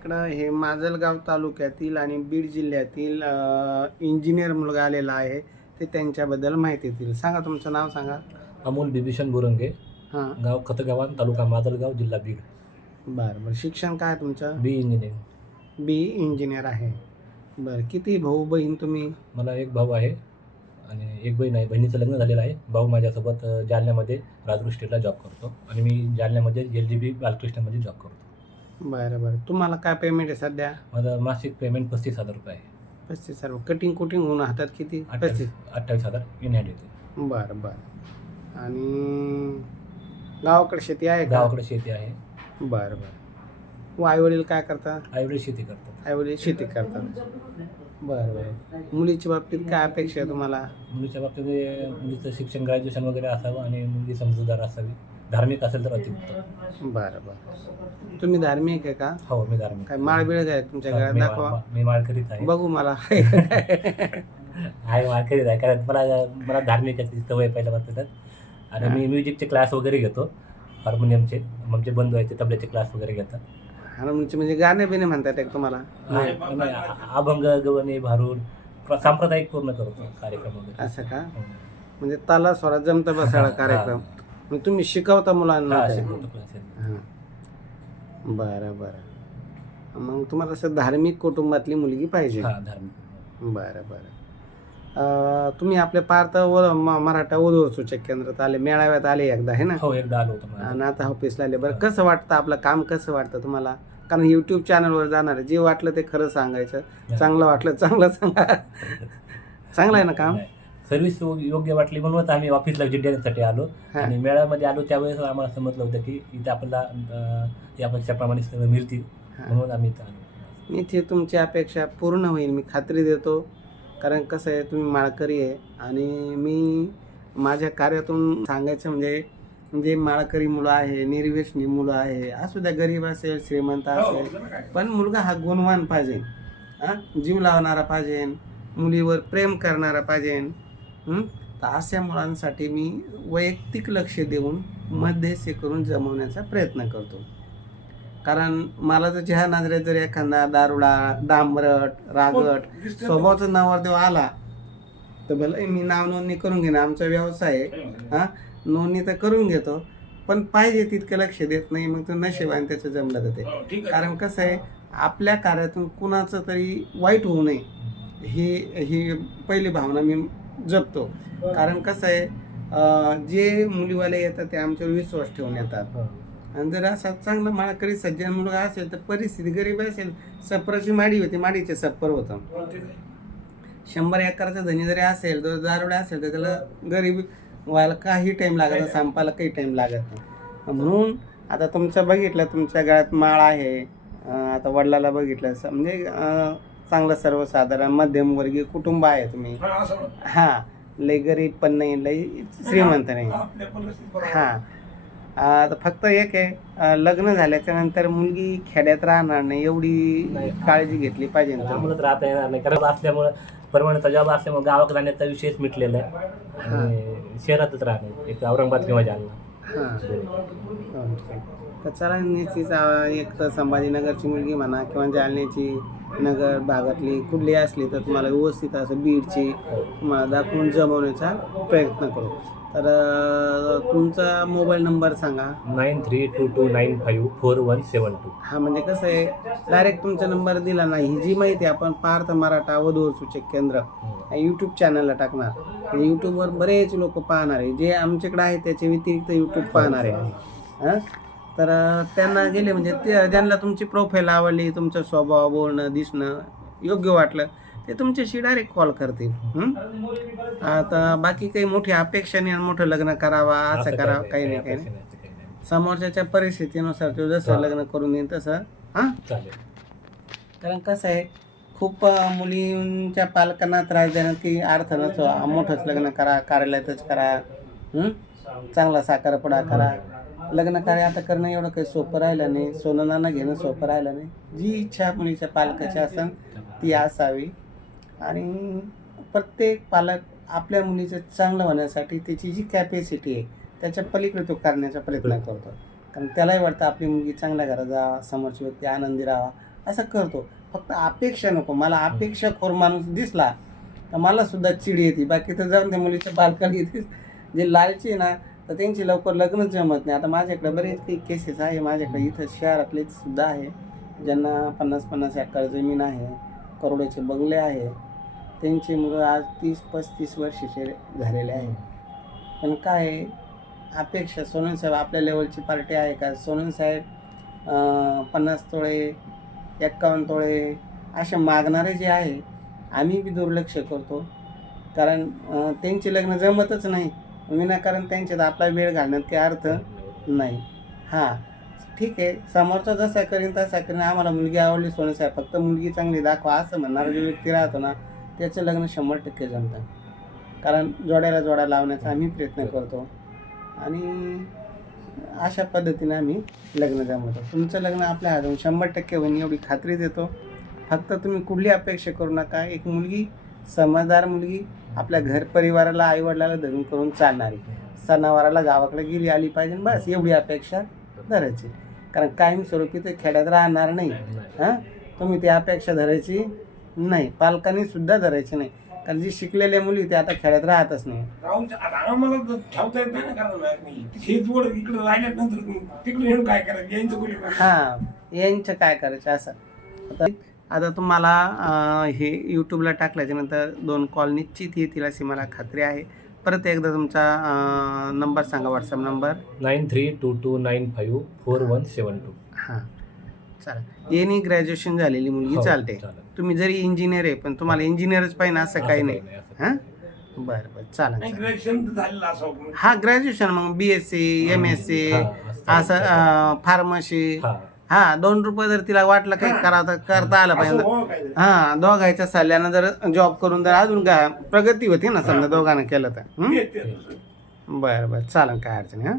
इकडं हे माजलगाव तालुक्यातील आणि बीड जिल्ह्यातील इंजिनियर मुलगा आलेला आहे. ते त्यांच्याबद्दल माहिती देतील. सांगा तुमचं नाव सांगा. अमोल बिभीषण बोरंगे. हां. गाव खतगावान तालुका माजलगाव जिल्हा बीड. बरं बरं. शिक्षण काय तुमचं? बी इंजिनिअरिंग. बी इंजिनियर आहे. बरं किती भाऊ बहीण तुम्ही? मला एक भाऊ आहे आणि एक बहीण आहे. बहिणीचं लग्न झालेलं आहे. भाऊ माझ्यासोबत जालन्यामध्ये राजगुरू स्टेटला जॉब करतो आणि मी जालन्यामध्ये एल जी बी बालकृष्णामध्ये जॉब करतो. बरं बरं. तुम्हाला काय पेमेंट आहे सध्या? माझं मासिक पेमेंट पस्तीस हजार रुपये आहे. पस्तीस सर्व कटिंग कुटिंग होऊन हातात किती? अठ्ठावीस पस्तीस. अठ्ठावीस हजार इन हँड येते. बरं बरं. आणि गावाकडे शेती आहे का? गावाकडे शेती आहे. बरं बरं. व आईवडील काय करतात? आईवडील शेती करतात. आईवडील शेती करतात. बरं बरं. मुलीच्या बाबतीत काय अपेक्षा आहे तुम्हाला? मुलीच्या बाबतीत मुलीचं शिक्षण ग्रॅज्युएशन वगैरे असावं आणि मुलगी समजूतदार असावी. धार्मिक असेल तर अतिउत्तम. बरं बरं. तुम्ही धार्मिक आहे का? हो मी धार्मिक. काय माळबिळ काय तुमच्या घरात? मी दाखवा. मा- मी माळकरीत आहे. बघू मला. आहे मार्केट आहे. कारण मला मला धार्मिक याची सवय पहिल्यापासूनच. आणि मी म्युझिकचे क्लास वगैरे घेतो हार्मोनियमचे. आमचे बंधू आहेत ते तबल्याचे क्लास वगैरे घेतात. म्हणजे म्हणजे गाणे बिणे म्हणतात एक तुम्हाला? नाही, नाही, अ- अभंग गवणे भारूड प्र- सांप्रदायिक पूर्ण करतो कार्यक्रम वगैरे. असं का? हो. म्हणजे ताला स्वरात जमता बसायला हा, कार्यक्रम. मग तुम्ही शिकवता मुलांना हा, ते? शिकवतो classes. हां. बरं बरं. मग तुम्हाला असं धार्मिक कुटुंबातली मुलगी पाहिजे? हा धार्मिक बरं बरं. अं, तुम्ही आपल्या पार्थ व म- मराठा वधूवर सूचक केंद्रात आले मेळाव्यात आले एकदा आहे ना? हो एकदा आलो होतो मला. आणि आता ऑफिसला आले. बरं कसं वाटतं आपलं काम? कसं वाटतं तुम्हाला? कारण यूट्यूब चॅनलवर जाणार आहे. जे वाटलं ते खरं सांगायचं. चांगलं वाटलं चांगलं सांगा. चांगलं आहे ना काम? नाही. सर्व्हिस योग्य वाटली म्हणूनच आम्ही ऑफिसला व्हिजिट देण्यासाठी आलो. हा. आणि मेळाव्यामध्ये आलो त्यावेळेस आम्हाला समजलं होतं की इथे आपल्याला अं, या अपेक्षाप्रमाणे सगळं मिळतील हा. म्हणून आम्ही इथं आलो. इथे तुमची अपेक्षा पूर्ण होईल मी खात्री देतो. कारण कसं आहे तुम्ही माळकरी आहे. आणि मी माझ्या कार्यातून सांगायचं म्हणजे जे माळकरी मुलं आहे निर्व्यसनी मुलं आहे. असू द्या गरीब असेल श्रीमंत असेल. पण मुलगा हा गुणवान पाहिजे. हा? जीव लावणारा पाहिजे. मुलीवर प्रेम करणारा पाहिजे. हं? तर अशा मुलांसाठी मी वैयक्तिक लक्ष देऊन मध्यस्थी करून जमवण्याचा प्रयत्न करतो. कारण मला तर ज्या नजरेत जर एखादा दारुडा डांबरट रागट स्वभावाचा नवरदेव आला तर भले मी नाव नोंदणी करून घेणार आमचा व्यवसाय आहे. हा. नोंदणी तर करून घेतो पण पाहिजे तितकं लक्ष देत नाही मग तो नशिबाने त्याचं जमलं जाते. कारण कसं आहे आपल्या कार्यातून कुणाचं तरी वाईट होऊ नये. ही ही पहिली भावना मी जपतो. कारण कसं आहे जे मुलीवाले येतात ते आमच्यावर विश्वास ठेवून येतात. आणि जर असा चांगला माळकरी सज्जन मुलगा असेल तर परिस्थिती गरीब असेल सप्पराची माडी होती माडीचे सप्पर होतं. शंभर एकराचा धनी जरी असेल तर दारुडा असेल तर त्याला गरीब व्हायला काही टाईम लागत संपायला काही टाईम लागत म्हणून आता तुमचं बघितलं तुमच्या गळ्यात माळ आहे. आता वडिलाला बघितलं म्हणजे चांगलं सर्वसाधारण मध्यमवर्गीय कुटुंब आहे तुम्ही. हां लय गरीब पण नाही लय श्रीमंत नाही. हां आता फक्त एक आहे लग्न झाल्याच्यानंतर मुलगी खेड्यात राहणार नाही एवढी. काळजी घेतली पाहिजे. आम्हालाच राहता येणार नाही कारण असल्यामुळं परमनंटचा जॉब असल्यामुळे गावाकडे जाण्याचा विषयच मिटलेला आहे. आणि शहरातच राहणे एक औरंगाबाद किंवा जालना. हां. ओके. तर चला निश्चित अं, एक तर संभाजीनगरची मुलगी म्हणा किंवा जालन्याची नगर भागातली कुठली असली तर तुम्हाला व्यवस्थित असं बीडची तुम्हाला दाखवून जमवण्याचा प्रयत्न करू. तर तुमचा मोबाईल नंबर सांगा. Nine three two two nine five four one seven two. हा म्हणजे कसं आहे डायरेक्ट तुमचा नंबर दिला नाही ही जी माहिती आपण पार्थ मराठा वधू सूचक केंद्र यूट्यूब चॅनलला टाकणार. यूट्यूबवर बरेच लोक पाहणार आहे. जे आमच्याकडे आहे त्याच्या व्यतिरिक्त यूट्यूब पाहणार आहे. हां? तर त्यांना गेले म्हणजे ते ज्यांना तुमची प्रोफाईल आवडली तुमचा स्वभाव बोलणं दिसणं योग्य वाटलं ते तुमच्याशी डायरेक्ट कॉल करतील. हं? आता बाकी काही मोठी अपेक्षा नाही आणि मोठं लग्न करावा असं करावं काही नाही काही नाही समोरच्याच्या परिस्थितीनुसार तो जसं हा. लग्न करून येईल तसं हां? कारण कसं आहे खूप मुलींच्या पालकांना त्रास देण्यात की अर्थ नसतो मोठंच लग्न करा कार्यालयातच करा हं? चांगला साखरपुडा करा. लग्न कार्य आता करणं एवढं काही सोपं राहिलं नाही. सोनं नाणं घेणं सोपं राहिलं नाही. जी इच्छा मुलीच्या पालकाची असेल ती असावी. आणि प्रत्येक पालक आपल्या मुलीचं चांगलं होण्यासाठी त्याची जी कॅपॅसिटी आहे त्याच्या पलीकडे तो करण्याचा प्रयत्न करतो. कारण त्यालाही वाटतं आपली मुलगी चांगल्या घरात जावा समोरची व्यक्ती आनंदी राहावा असं करतो. फक्त अपेक्षा नको. मला अपेक्षा खोर माणूस दिसला तर मला सुद्धा चिड येते. बाकी तर जाऊन त्या मुलीच्या बालकाला येते. जे लालची ना तर त्यांची लवकर लग्नच जमत नाही. आता माझ्याकडे बरेच काही केसेस आहे. माझ्याकडे इथं शहरातलेच सुद्धा आहे. ज्यांना पन्नास पन्नास एकर जमीन आहे. करोड्याचे बंगले आहे. त्यांची मुलं आज तीस पस्तीस वर्षाचे झालेले आहे. पण काय आहे, अपेक्षा सोनंसाहेब आपल्या लेवलची पार्टी आहे का? सोनंसाहेब पन्नास तोळे एक्कावन्न तोळे असे मागणारे जे आहे आम्ही बी दुर्लक्ष करतो. कारण त्यांचे लग्न जमतच नाही. विनाकारण त्यांच्यात आपला वेळ घालण्यात काही अर्थ नाही. हां ठीक आहे. समोरचा जसा करीन तसा करीन. आम्हाला मुलगी आवडली सोनं आहे फक्त मुलगी चांगली दाखवा असं म्हणणारा जो व्यक्ती राहतो ना त्याचं लग्न शंभर टक्के जमतं. कारण जोड्याला जोडा लावण्याचा आम्ही प्रयत्न करतो. आणि अशा पद्धतीने आम्ही लग्न जमवतो. तुमचं लग्न आपल्या हातून शंभर टक्के होईन एवढी खात्री देतो. फक्त तुम्ही कुठली अपेक्षा करू नका. एक मुलगी समजदार मुलगी आपल्या घर परिवाराला आईवडिलाला धरून करून चालणारी. सणावाराला गावाकडे गेली आली पाहिजे बस एवढी अपेक्षा धरायची. कारण कायमस्वरूपी ते खेड्यात राहणार नाही. हां? तुम्ही ती अपेक्षा धरायची नाही. पालकांनी सुद्धा धरायची नाही. कारण जी शिकलेल्या मुली ते आता खेड्यात राहतच नाही. राहून आता आम्हाला तर ठेवता येत नाही ना कारण नाही. हे जोड इकडे राहिल्यानंतर तिकडे येऊन काय करायचं? यांचं कोणी हां यांचं काय करायचं असं. आता आता तुम्हाला हे यूट्यूबला टाकल्याच्या नंतर दोन कॉल निश्चित येतील अशी मला खात्री आहे. परत एकदा तुमचा नंबर सांगा WhatsApp number nine three two two nine five four one seven two. हां. चालेल. यांनी ग्रॅज्युएशन झालेली हो, मुलगी चालते तुम्ही जरी इंजिनियर आहे पण तुम्हाला इंजिनियरच पाहिजे ना असं काही नाही. हां? बरं बरं. चालेल नाही चालेल. ग्रॅज्युएशन तर झालेलं असावं हा ग्रॅज्युएशन मग B S C M S C असं फार्मसी हा. दोन रुपये जर तिला वाटलं काही करावं तर करता आलं पाहिजे. हा दोघांच्या सल्ल्यानं जर जॉब करून जर अजून काय प्रगती होती ना समजा दोघांना केलं तर हं? बरं बरं. चालेल काय अडचण हा?